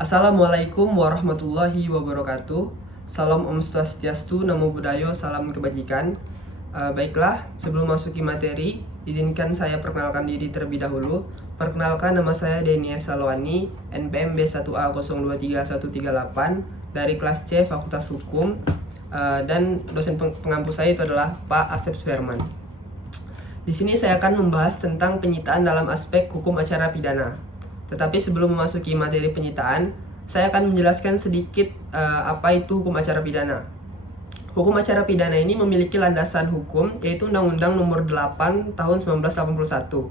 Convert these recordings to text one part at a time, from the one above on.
Assalamualaikum warahmatullahi wabarakatuh. Salam Om Swastiastu, Namo Buddhaya, salam kebajikan. Baiklah, sebelum masuki materi, izinkan saya perkenalkan diri terlebih dahulu. Perkenalkan, nama saya Denia Salwani, NPM B1A023138 dari kelas C Fakultas Hukum, dan dosen pengampu saya itu adalah Pak Asep Suherman. Di sini saya akan membahas tentang penyitaan dalam aspek hukum acara pidana. Tetapi sebelum memasuki materi penyitaan, saya akan menjelaskan sedikit apa itu hukum acara pidana. Hukum acara pidana ini memiliki landasan hukum, yaitu Undang-Undang Nomor 8 Tahun 1981.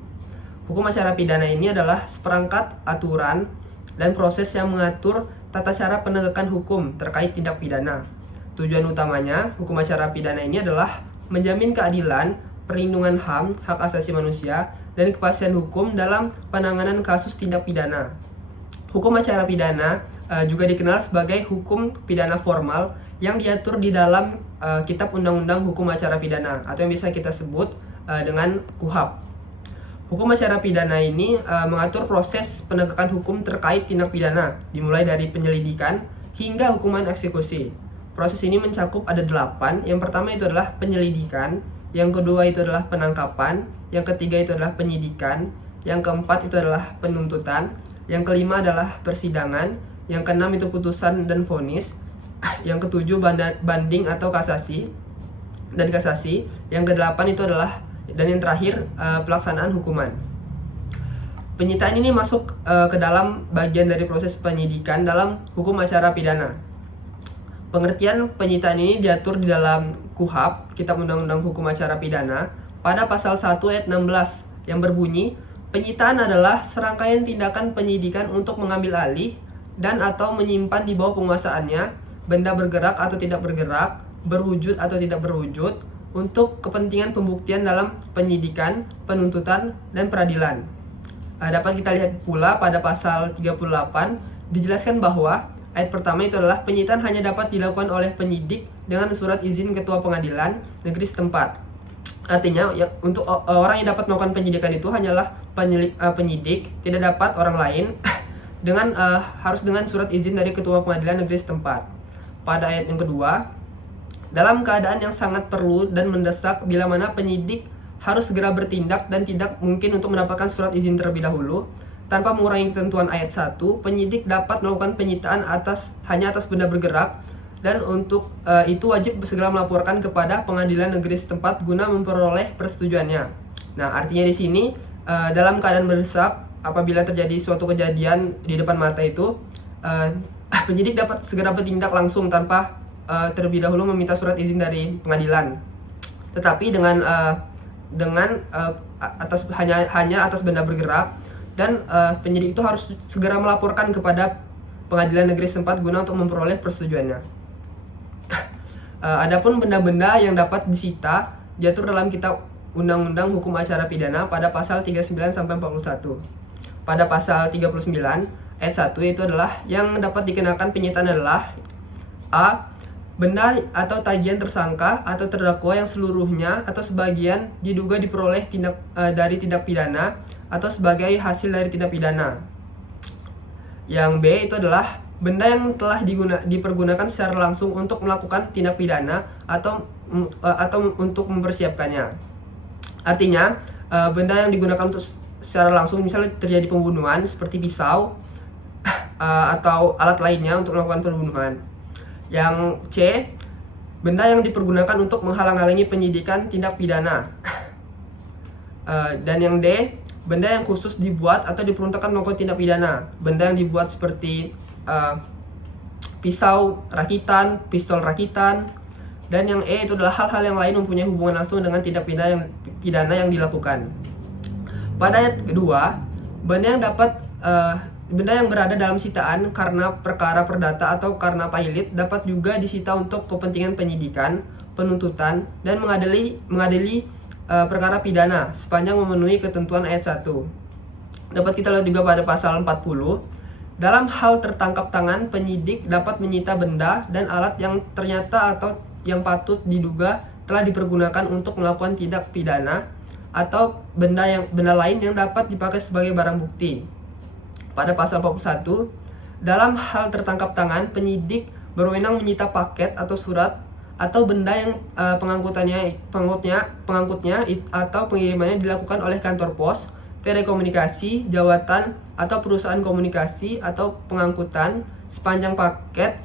Hukum acara pidana ini adalah seperangkat aturan dan proses yang mengatur tata cara penegakan hukum terkait tindak pidana. Tujuan utamanya, hukum acara pidana ini adalah menjamin keadilan, perlindungan HAM, hak asasi manusia, dan kepastian hukum dalam penanganan kasus tindak pidana. Hukum acara pidana juga dikenal sebagai hukum pidana formal yang diatur di dalam Kitab Undang-Undang Hukum Acara Pidana atau yang bisa kita sebut dengan KUHP. Hukum acara pidana ini mengatur proses penegakan hukum terkait tindak pidana, dimulai dari penyelidikan hingga hukuman eksekusi. Proses ini mencakup ada 8. Yang pertama itu adalah penyelidikan, yang kedua itu adalah penangkapan, yang ketiga itu adalah penyidikan, yang keempat itu adalah penuntutan, yang kelima adalah persidangan, yang keenam itu putusan dan vonis, yang ketujuh banding atau kasasi dan kasasi, yang kedelapan itu adalah, dan yang terakhir pelaksanaan hukuman. Penyitaan ini masuk ke dalam bagian dari proses penyidikan dalam hukum acara pidana. Pengertian penyitaan ini diatur di dalam KUHP, Kitab Undang-Undang Hukum Acara Pidana, pada pasal 1 ayat 16 yang berbunyi, penyitaan adalah serangkaian tindakan penyidikan untuk mengambil alih dan atau menyimpan di bawah penguasaannya benda bergerak atau tidak bergerak, berwujud atau tidak berwujud, untuk kepentingan pembuktian dalam penyidikan, penuntutan, dan peradilan. Dapat kita lihat pula pada pasal 38 dijelaskan bahwa ayat pertama itu adalah penyitaan hanya dapat dilakukan oleh penyidik dengan surat izin ketua pengadilan negeri setempat. Artinya ya, untuk orang yang dapat melakukan penyidikan itu hanyalah penyidik, tidak dapat orang lain dengan harus dengan surat izin dari ketua pengadilan negeri setempat. Pada ayat yang kedua, dalam keadaan yang sangat perlu dan mendesak bila mana penyidik harus segera bertindak dan tidak mungkin untuk mendapatkan surat izin terlebih dahulu, tanpa mengurangi ketentuan ayat 1, penyidik dapat melakukan penyitaan hanya atas benda bergerak, dan untuk itu wajib segera melaporkan kepada pengadilan negeri setempat guna memperoleh persetujuannya. Nah, artinya di sini dalam keadaan mendesak, apabila terjadi suatu kejadian di depan mata itu, penyidik dapat segera bertindak langsung tanpa terlebih dahulu meminta surat izin dari pengadilan. Tetapi dengan hanya atas benda bergerak, dan penyidik itu harus segera melaporkan kepada pengadilan negeri setempat guna untuk memperoleh persetujuannya. Adapun benda-benda yang dapat disita diatur dalam Kitab Undang-Undang Hukum Acara Pidana pada pasal 39 sampai 41. Pada pasal 39 ayat 1 itu adalah yang dapat dikenakan penyitaan adalah A. Benda atau tagihan tersangka atau terdakwa yang seluruhnya atau sebagian diduga diperoleh dari tindak pidana atau sebagai hasil dari tindak pidana. Yang B itu adalah benda yang telah dipergunakan secara langsung untuk melakukan tindak pidana atau untuk mempersiapkannya. Artinya, benda yang digunakan untuk secara langsung, misalnya terjadi pembunuhan seperti pisau atau alat lainnya untuk melakukan pembunuhan. Yang C, benda yang dipergunakan untuk menghalang-halangi penyidikan tindak pidana. Dan yang D, benda yang khusus dibuat atau diperuntukkan melakukan tindak pidana. Benda yang dibuat seperti pisau rakitan, pistol rakitan. Dan yang E itu adalah hal-hal yang lain mempunyai hubungan langsung dengan tindak pidana yang dilakukan. Pada ayat kedua, benda yang berada dalam sitaan karena perkara perdata atau karena pailit dapat juga disita untuk kepentingan penyidikan, penuntutan, dan mengadili perkara pidana sepanjang memenuhi ketentuan ayat 1. Dapat kita lihat juga pada pasal 40. Dalam hal tertangkap tangan, penyidik dapat menyita benda dan alat yang ternyata atau yang patut diduga telah dipergunakan untuk melakukan tindak pidana atau benda lain yang dapat dipakai sebagai barang bukti. Pada pasal 41, Dalam hal tertangkap tangan, penyidik berwenang menyita paket atau surat atau benda yang pengangkutnya atau pengirimannya dilakukan oleh kantor pos, telekomunikasi, jawatan atau perusahaan komunikasi atau pengangkutan sepanjang paket,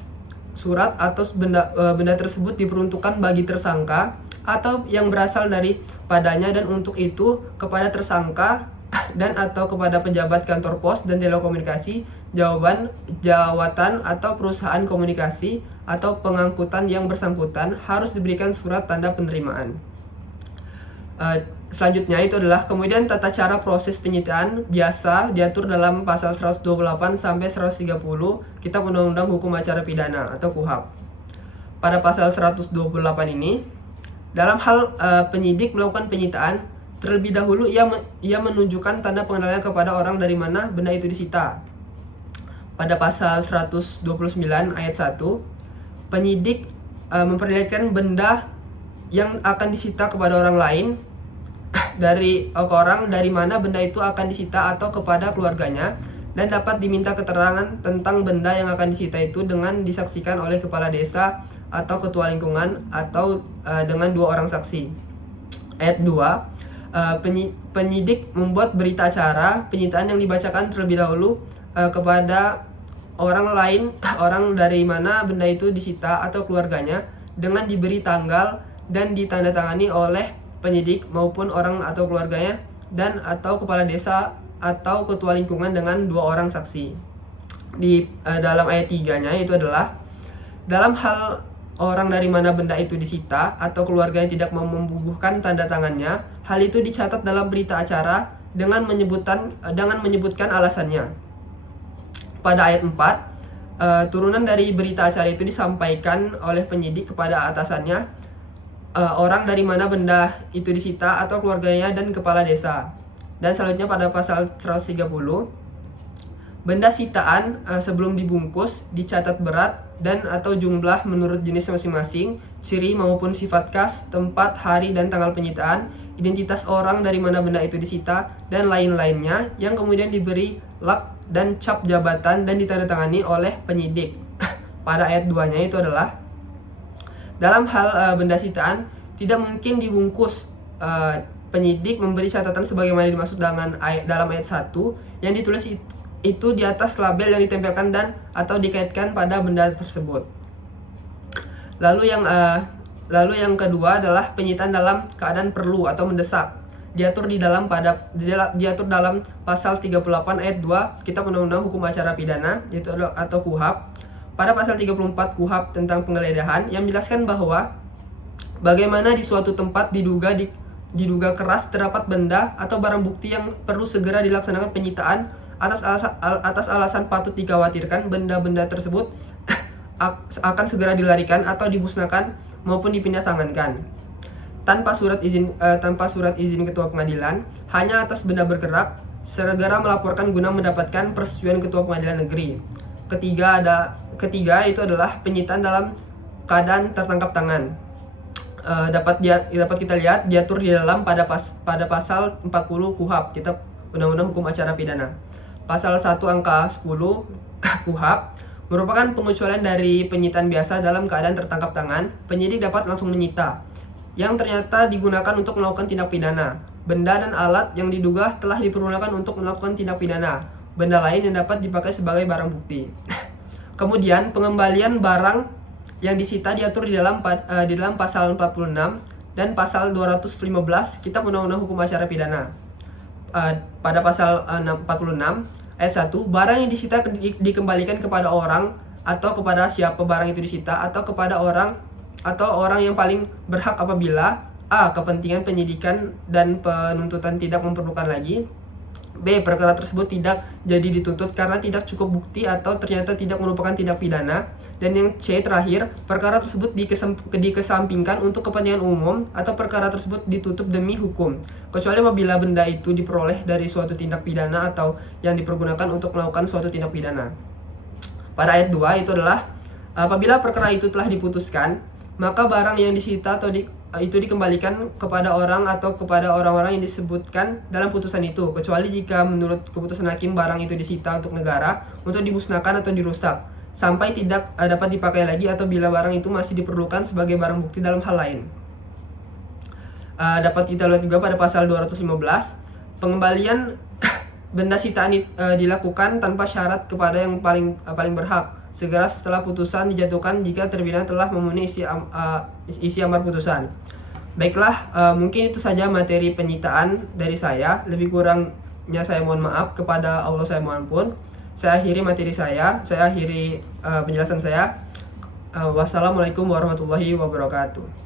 surat atau benda tersebut diperuntukkan bagi tersangka atau yang berasal dari padanya dan untuk itu kepada tersangka dan atau kepada pejabat kantor pos dan telekomunikasi, jawatan atau perusahaan komunikasi atau pengangkutan yang bersangkutan harus diberikan surat tanda penerimaan. Selanjutnya itu adalah kemudian tata cara proses penyitaan biasa diatur dalam pasal 128 sampai 130 Kitab Undang-Undang Hukum Acara Pidana atau KUHAP. Pada pasal 128 ini, dalam hal penyidik melakukan penyitaan, terlebih dahulu ia menunjukkan tanda pengenalan kepada orang dari mana benda itu disita. Pada pasal 129 ayat 1, penyidik memperlihatkan benda yang akan disita kepada orang lain dari orang dari mana benda itu akan disita atau kepada keluarganya, dan dapat diminta keterangan tentang benda yang akan disita itu dengan disaksikan oleh kepala desa atau ketua lingkungan atau dengan 2 orang saksi. Ayat 2, penyidik membuat berita acara penyitaan yang dibacakan terlebih dahulu kepada orang lain, orang dari mana benda itu disita atau keluarganya, dengan diberi tanggal dan ditandatangani oleh penyidik maupun orang atau keluarganya dan atau kepala desa atau ketua lingkungan dengan 2 orang saksi. Di dalam ayat 3-nya itu adalah dalam hal orang dari mana benda itu disita atau keluarganya tidak membubuhkan tanda tangannya, hal itu dicatat dalam berita acara dengan menyebutkan alasannya. Pada ayat 4, turunan dari berita acara itu disampaikan oleh penyidik kepada atasannya, orang dari mana benda itu disita atau keluarganya dan kepala desa. Dan selanjutnya pada pasal 130, benda sitaan sebelum dibungkus dicatat berat dan atau jumlah menurut jenis masing-masing, ciri maupun sifat khas, tempat, hari dan tanggal penyitaan, identitas orang dari mana benda itu disita, dan lain-lainnya yang kemudian diberi lak dan cap jabatan dan ditandatangani oleh penyidik. Pada ayat 2-nya itu adalah dalam hal benda sitaan tidak mungkin dibungkus. Penyidik memberi catatan sebagaimana dimaksud dalam ayat 1 yang ditulis itu di atas label yang ditempelkan dan atau dikaitkan pada benda tersebut. Lalu yang kedua adalah penyitaan dalam keadaan perlu atau mendesak. Diatur dalam pasal 38 ayat 2 Kitab Undang-Undang Hukum Acara Pidana yaitu atau KUHAP. Pada pasal 34 KUHAP tentang penggeledahan yang menjelaskan bahwa bagaimana di suatu tempat diduga keras terdapat benda atau barang bukti yang perlu segera dilaksanakan penyitaan atas alasan patut dikhawatirkan benda-benda tersebut akan segera dilarikan atau dimusnahkan maupun dipindah tangankan tanpa surat izin ketua pengadilan, hanya atas benda bergerak, segera melaporkan guna mendapatkan persetujuan ketua pengadilan negeri. Ketiga itu adalah penyitaan dalam keadaan tertangkap tangan. Dapat kita lihat diatur di dalam pada pasal 40 KUHAP, Kitab Undang-Undang Hukum Acara Pidana. Pasal 1 angka 10 KUHAP merupakan pengecualian dari penyitaan biasa dalam keadaan tertangkap tangan. Penyidik dapat langsung menyita yang ternyata digunakan untuk melakukan tindak pidana, benda dan alat yang diduga telah dipergunakan untuk melakukan tindak pidana, benda lain yang dapat dipakai sebagai barang bukti. Kemudian pengembalian barang yang disita diatur di dalam pasal 46 dan pasal 215 Kitab Undang-Undang Hukum Acara Pidana. Pada pasal 46 ayat 1, barang yang disita dikembalikan kepada orang atau kepada siapa barang itu disita atau kepada orang yang paling berhak apabila A. kepentingan penyidikan dan penuntutan tidak memerlukan lagi, B. perkara tersebut tidak jadi dituntut karena tidak cukup bukti atau ternyata tidak merupakan tindak pidana, dan yang C. terakhir, perkara tersebut dikesampingkan untuk kepentingan umum atau perkara tersebut ditutup demi hukum, kecuali apabila benda itu diperoleh dari suatu tindak pidana atau yang dipergunakan untuk melakukan suatu tindak pidana. Pada ayat 2 itu adalah apabila perkara itu telah diputuskan, maka barang yang disita itu dikembalikan kepada orang atau kepada orang-orang yang disebutkan dalam putusan itu, kecuali jika menurut keputusan hakim barang itu disita untuk negara untuk dimusnahkan atau dirusak sampai tidak dapat dipakai lagi, atau bila barang itu masih diperlukan sebagai barang bukti dalam hal lain. Dapat kita lihat juga pada pasal 215, pengembalian benda sitaan dilakukan tanpa syarat kepada yang paling berhak segera setelah putusan dijatuhkan jika terpidana telah memenuhi isi amar putusan. Baiklah, mungkin itu saja materi penyitaan dari saya. Lebih kurangnya saya mohon maaf, kepada Allah saya mohon ampun. Saya akhiri materi saya akhiri penjelasan saya. Wassalamualaikum warahmatullahi wabarakatuh.